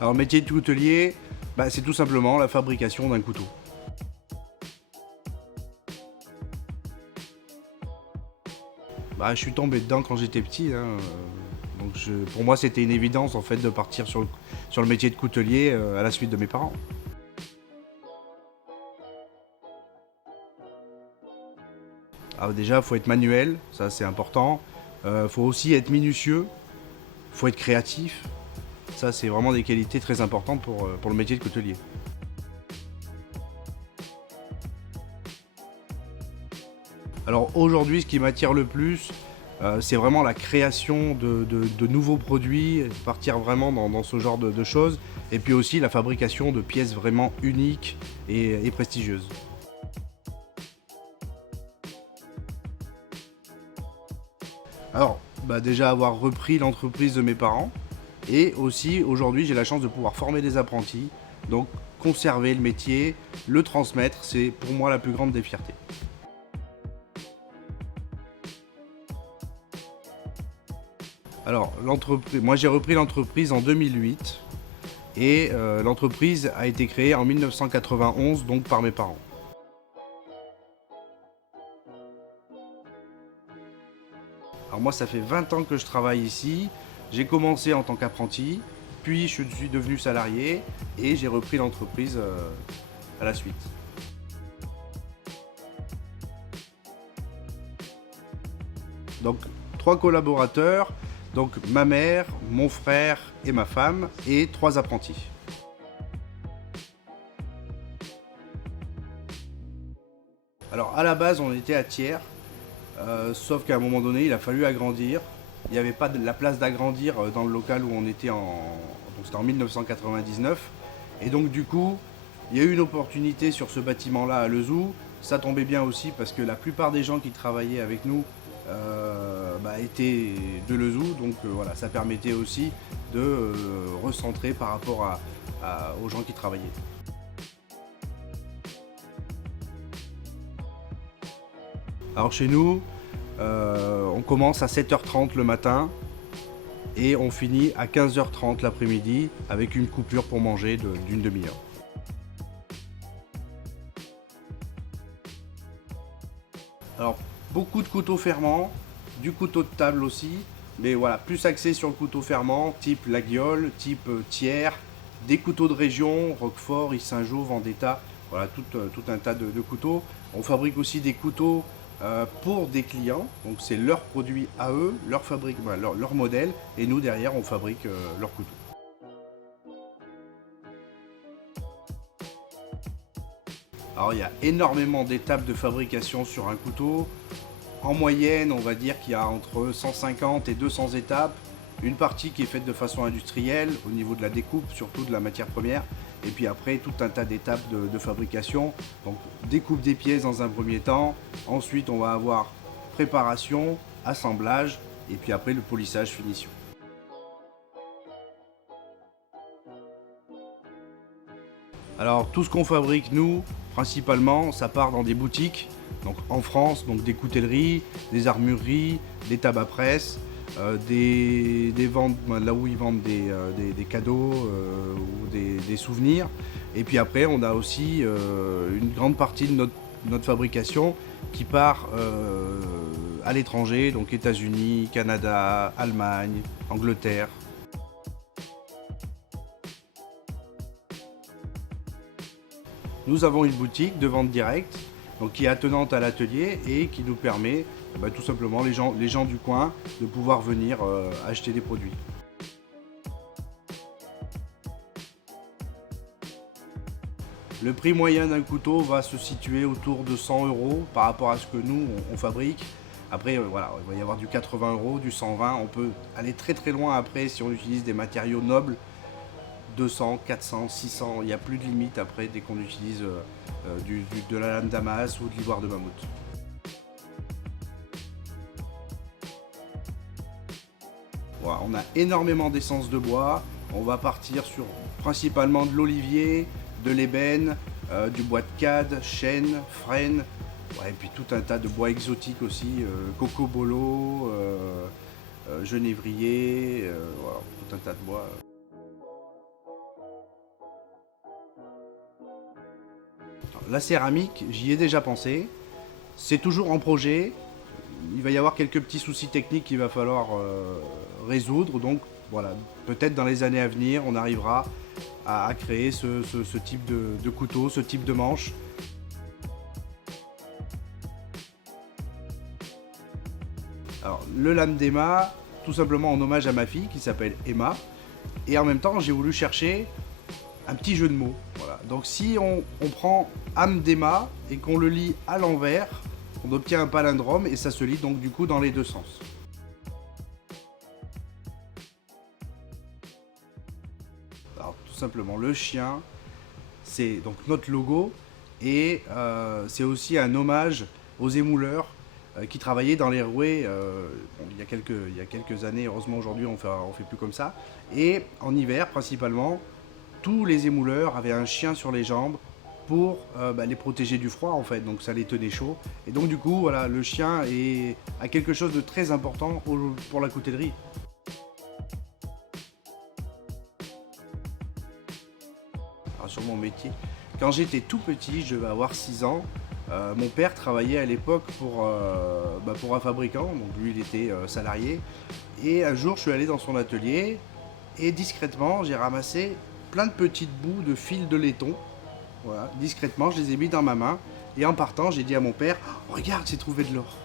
Alors le métier de coutelier, c'est tout simplement la fabrication d'un couteau. Je suis tombé dedans quand j'étais petit, hein, donc pour moi c'était une évidence en fait de partir sur le métier de coutelier à la suite de mes parents. Alors déjà, il faut être manuel, ça c'est important. Faut aussi être minutieux, faut être créatif. Ça c'est vraiment des qualités très importantes pour le métier de coutelier. Alors aujourd'hui, ce qui m'attire le plus, c'est vraiment la création de nouveaux produits, partir vraiment dans ce genre de choses, et puis aussi la fabrication de pièces vraiment uniques et prestigieuses. Alors, déjà avoir repris l'entreprise de mes parents, et aussi aujourd'hui j'ai la chance de pouvoir former des apprentis, donc conserver le métier, le transmettre, c'est pour moi la plus grande des fiertés. Alors, moi j'ai repris l'entreprise en 2008 et l'entreprise a été créée en 1991, donc par mes parents. Alors moi ça fait 20 ans que je travaille ici, j'ai commencé en tant qu'apprenti, puis je suis devenu salarié et j'ai repris l'entreprise à la suite. Donc 3 collaborateurs, donc ma mère, mon frère et ma femme, et 3 apprentis. Alors à la base on était à Thiers, sauf qu'à un moment donné il a fallu agrandir. Il n'y avait pas de la place d'agrandir dans le local où on était donc c'était en 1999. Et donc du coup, il y a eu une opportunité sur ce bâtiment-là à Lezoux. Ça tombait bien aussi parce que la plupart des gens qui travaillaient avec nous étaient de Lezoux. Donc voilà, ça permettait aussi de recentrer par rapport aux gens qui travaillaient. Alors chez nous, on commence à 7h30 le matin et on finit à 15h30 l'après-midi avec une coupure pour manger d'une demi-heure. Alors, beaucoup de couteaux fermants, du couteau de table aussi, mais voilà, plus axé sur le couteau fermant, type la Guiole, type Thiers, des couteaux de région, Roquefort, Yssingeaux, Vendetta, voilà, tout un tas de couteaux. On fabrique aussi des couteaux pour des clients, donc c'est leur produit à eux, leur modèle, et nous derrière on fabrique leurs couteaux. Alors il y a énormément d'étapes de fabrication sur un couteau. En moyenne, on va dire qu'il y a entre 150 et 200 étapes. Une partie qui est faite de façon industrielle, au niveau de la découpe, surtout de la matière première. Et puis après, tout un tas d'étapes de fabrication. Donc découpe des pièces dans un premier temps. Ensuite, on va avoir préparation, assemblage. Et puis après, le polissage, finition. Alors tout ce qu'on fabrique nous, principalement, ça part dans des boutiques, donc en France, donc des coutelleries, des armureries, des tabac presse, des ventes là où ils vendent des cadeaux ou des souvenirs. Et puis après, on a aussi une grande partie de notre fabrication qui part à l'étranger, donc États-Unis, Canada, Allemagne, Angleterre. Nous avons une boutique de vente directe donc qui est attenante à l'atelier et qui nous permet tout simplement les gens du coin de pouvoir venir acheter des produits. Le prix moyen d'un couteau va se situer autour de 100 € par rapport à ce que nous on fabrique. Après voilà, il va y avoir du 80 € du 120 €. On peut aller très très loin après si on utilise des matériaux nobles. 200, 400, 600, il n'y a plus de limite après dès qu'on utilise de la lame Damas ou de l'ivoire de mammouth. Voilà, on a énormément d'essence de bois, on va partir sur principalement de l'olivier, de l'ébène, du bois de cade, chêne, frêne, ouais, et puis tout un tas de bois exotiques aussi, cocobolo, genévrier, voilà, tout un tas de bois. La céramique, j'y ai déjà pensé. C'est toujours en projet. Il va y avoir quelques petits soucis techniques qu'il va falloir résoudre. Donc voilà, peut-être dans les années à venir, on arrivera à créer ce type de couteau, ce type de manche. Alors, le lame d'Emma, tout simplement en hommage à ma fille qui s'appelle Emma. Et en même temps, j'ai voulu chercher un petit jeu de mots. Voilà. Donc si on prend âme d'Emma et qu'on le lit à l'envers, on obtient un palindrome et ça se lit donc du coup dans les deux sens. Alors tout simplement, le chien, c'est donc notre logo et c'est aussi un hommage aux émouleurs qui travaillaient dans les rouets bon, il y a quelques années. Heureusement aujourd'hui on fait plus comme ça. Et en hiver principalement, tous les émouleurs avaient un chien sur les jambes pour les protéger du froid en fait, donc ça les tenait chaud. Et donc du coup voilà, le chien a quelque chose de très important pour la coutellerie. Alors, sur mon métier, quand j'étais tout petit, je devais avoir 6 ans, mon père travaillait à l'époque pour un fabricant, donc lui il était salarié. Et un jour je suis allé dans son atelier et discrètement j'ai ramassé plein de petites bouts de fil de laiton. Voilà, discrètement je les ai mis dans ma main et en partant j'ai dit à mon père: «Oh, regarde, j'ai trouvé de l'or.»